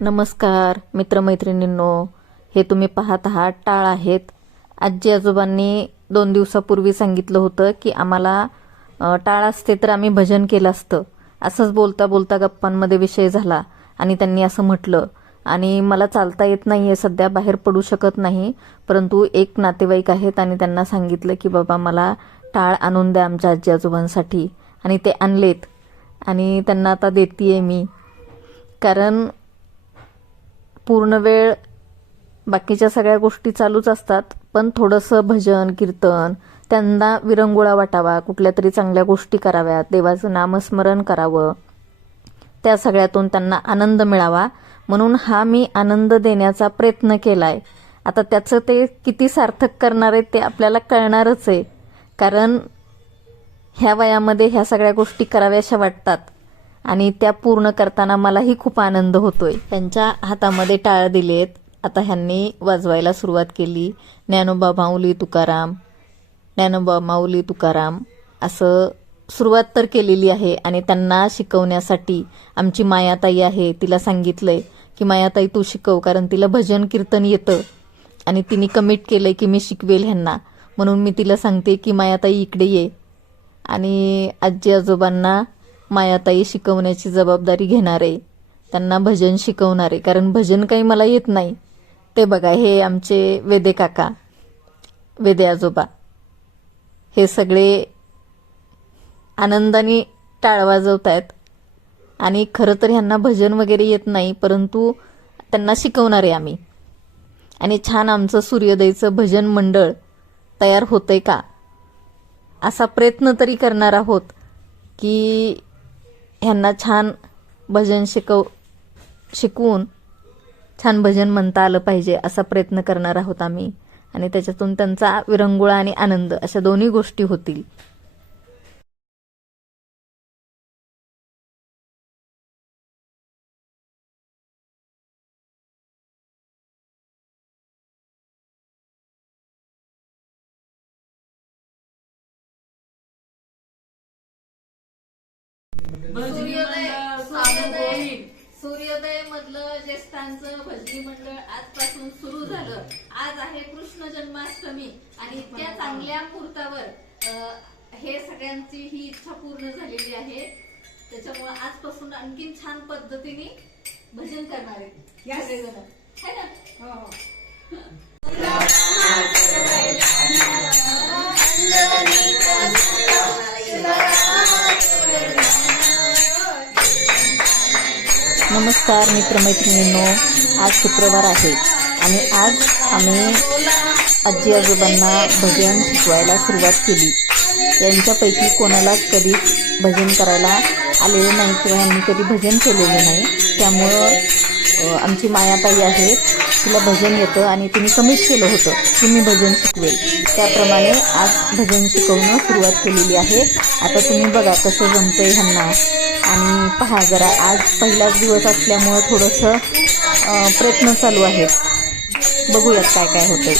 नमस्कार मित्रमैत्रिणींनो, हे तुम्ही पाहत आहात टाळ आहेत. आजी आजोबांनी 2 दिवसापूर्वी सांगितलं होतं की आम्हाला टाळ असते तर आम्ही भजन केलं असतं. असंच बोलता बोलता गप्पांमध्ये विषय झाला आणि त्यांनी असं म्हटलं. आणि मला चालता येत नाहीये, सध्या बाहेर पडू शकत नाही, परंतु एक नातेवाईक आहेत आणि त्यांना सांगितलं की बाबा मला टाळ आणून द्या आमच्या आजी आजोबांसाठी. आणि ते आणलेत आणि त्यांना आता देतीये मी. कारण पूर्ण वेळ बाकीच्या सगळ्या गोष्टी चालूच असतात, पण थोडंसं भजन कीर्तन त्यांना विरंगुळा वाटावा, कुठल्या तरी चांगल्या गोष्टी कराव्यात, देवाचं नामस्मरण करावं, त्या सगळ्यातून त्यांना आनंद मिळावा म्हणून हा मी आनंद देण्याचा प्रयत्न केलाय. आता त्याचं ते किती सार्थक करणार आहेत ते आपल्याला कळणारच आहे. कारण ह्या वयामध्ये ह्या सगळ्या गोष्टी कराव्याशा वाटतात आणि त्या पूर्ण करताना मलाही खूप आनंद होतोय. त्यांच्या हातामध्ये टाळ दिलेत, आता ह्यांनी वाजवायला सुरुवात केली. ज्ञानोबा माऊली तुकाराम, ज्ञानोबा माऊली तुकाराम असं सुरुवात तर केलेली आहे. आणि त्यांना शिकवण्यासाठी आमची मायाताई आहे, तिला सांगितलंय की मायाताई तू शिकव, कारण तिला भजन कीर्तन येतं आणि तिने कमिट केलंय की मी शिकवेल ह्यांना. म्हणून मी तिला सांगते की मायाताई इकडे ये. आणि आजी आजोबांना मायाताई शिकवण्याची जबाबदारी घेणार आहे, त्यांना भजन शिकवणार आहे. कारण भजन काही मला येत नाही. ते बघा, हे आमचे वेदे काका, वेदे आजोबा, हे सगळे आनंदाने टाळ वाजवत आहेत. आणि खरं तर ह्यांना भजन वगैरे येत नाही, परंतु त्यांना शिकवणार आहे आम्ही. आणि छान आमचं सूर्योदयचं भजन मंडळ तयार होतंय का असा प्रयत्न तरी करणार आहोत की ह्यांना छान भजन शिकवून छान भजन म्हणता आलं पाहिजे असा प्रयत्न करणार आहोत आम्ही. आणि त्याच्यातून त्यांचा विरंगुळा आणि आनंद अशा दोन्ही गोष्टी होतील. सूर्योदय मधलं ज्येष्ठांचं भजनी मंडळ आजपासून सुरू झालं. आज आहे कृष्ण जन्माष्टमी आणि इतक्या चांगल्या मुहूर्तावर हे सगळ्यांची ही इच्छा पूर्ण झालेली आहे. त्याच्यामुळे आजपासून आणखी छान पद्धतीने भजन करणार आहे सगळेजण, है ना? नमस्कार मित्रमैत्रिणींनो, आज शुक्रवार आहे आणि आज आम्ही आजी आजोबांना भजन शिकवायला सुरुवात केली. यांच्यापैकी कोणालाच कधी भजन करायला आलेलं नाही किंवा यांनी कधी भजन केलेलं नाही. त्यामुळं आमची मायाताई आहे, तिला भजन येतं आणि तिने कमिट केलं होतं की मी भजन शिकवेल. त्याप्रमाणे आज भजन शिकवणं सुरुवात केलेली आहे. आता तुम्ही बघा कसं जमतंय ह्यांना. आणि पहा जरा, आज पहिलाच दिवस असल्यामुळं थोडंसं प्रयत्न चालू आहेत. बघूयात काय काय होतंय.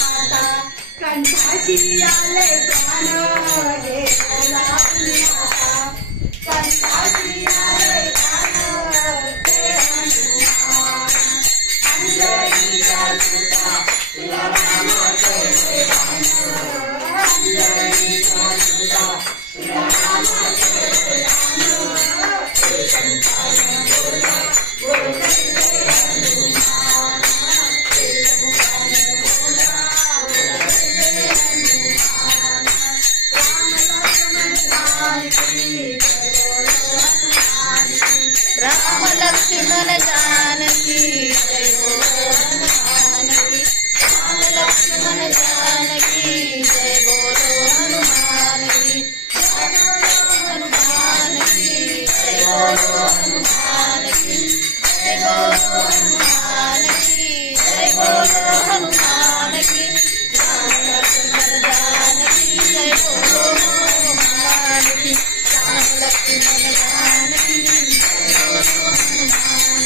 राम लक्ष्मण जानकी जय बोलो हनुमान की, राम लक्ष्मण जानकी जय बोलो हनुमान की, जय बोलो हनुमान की, जय बोलो हनुमान की, जय बोलो हनुमान की, जय बोलो हनुमान की, राम लक्ष्मण जानकी जय बोलो हनुमान की, राम लक्ष्मण जानकी जय बोलो हनुमान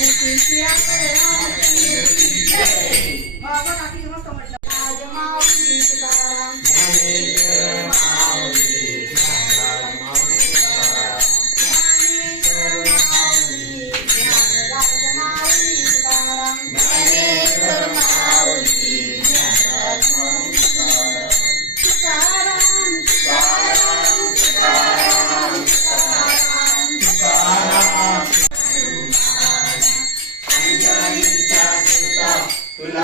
की, बाबा काकी मस्त म्हटलं. आज माऊली तुकाराम, ज्ञानेश्वर माऊली ज्ञानेश्वर माऊली, ज्ञानराज माऊली तुकाराम. अरे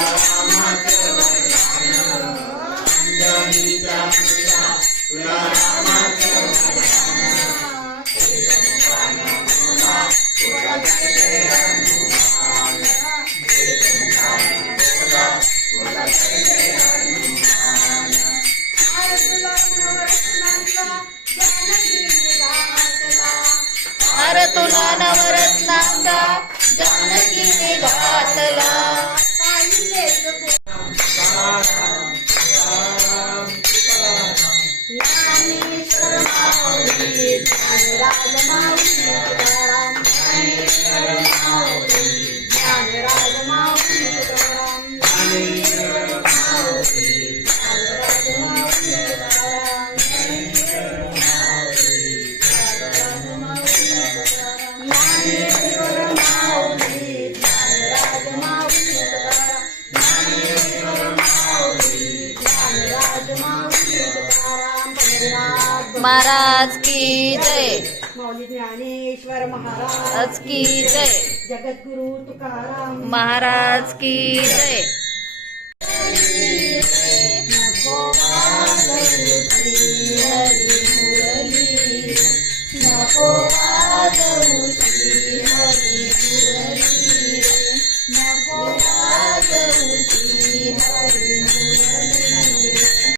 तुला नवरत्नाचा जानकीने घातला. महाराज की जय. माऊली ज्ञानेश्वर महाराज की जय. जगद्गुरु तुकाराम महाराज की जय. नको वाजवू श्री